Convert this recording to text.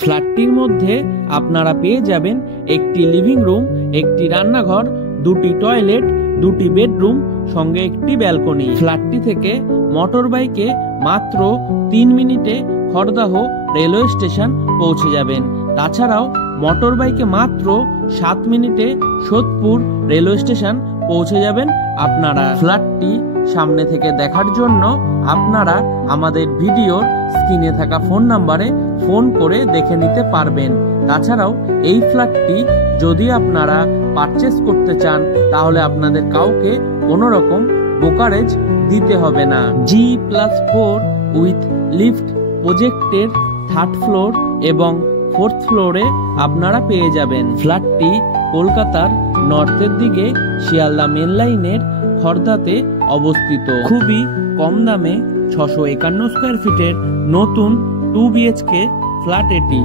ফ্ল্যাটটির মধ্যে আপনারা পেয়ে যাবেন একটি লিভিং রুম, একটি রান্নাঘর, দুটি টয়লেট, দুটি বেডরুম, সঙ্গে একটি ব্যালকনি। ফ্ল্যাটটি থেকে মোটর বাইকে মাত্র 3 মিনিটে খড়দাহ রেলওয়ে স্টেশন পৌঁছে যাবেন। তাছাড়াও মোটর বাইকে মাত্র 7 মিনিটে সোদপুর রেলওয়ে স্টেশন পৌঁছে যাবেন আপনারা। ফ্ল্যাটটি সামনে থেকে দেখার জন্য আপনারা আমাদের ভিডিওর স্ক্রিনে থাকা ফোন নাম্বারে ফোন করে দেখে নিতে পারবেন। তাছাড়াও এই ফ্ল্যাটটি যদি আপনারা পারচেস করতে চান তাহলে আপনাদের কাউকে কোনো রকম ব্রোকারেজ দিতে হবে না। G+4 উইথ লিফট প্রজেক্টের 3rd ফ্লোর এবং 4th ফ্লোরে আপনারা পেয়ে যাবেন। ফ্ল্যাটটি কলকাতার নর্থের দিকে শিয়ালদা মেন লাইনের খড়দাতে অবস্থিত। খুবই কম দামে 651 স্কয়ার ফিটের নতুন 2 BHK ফ্ল্যাট এটি।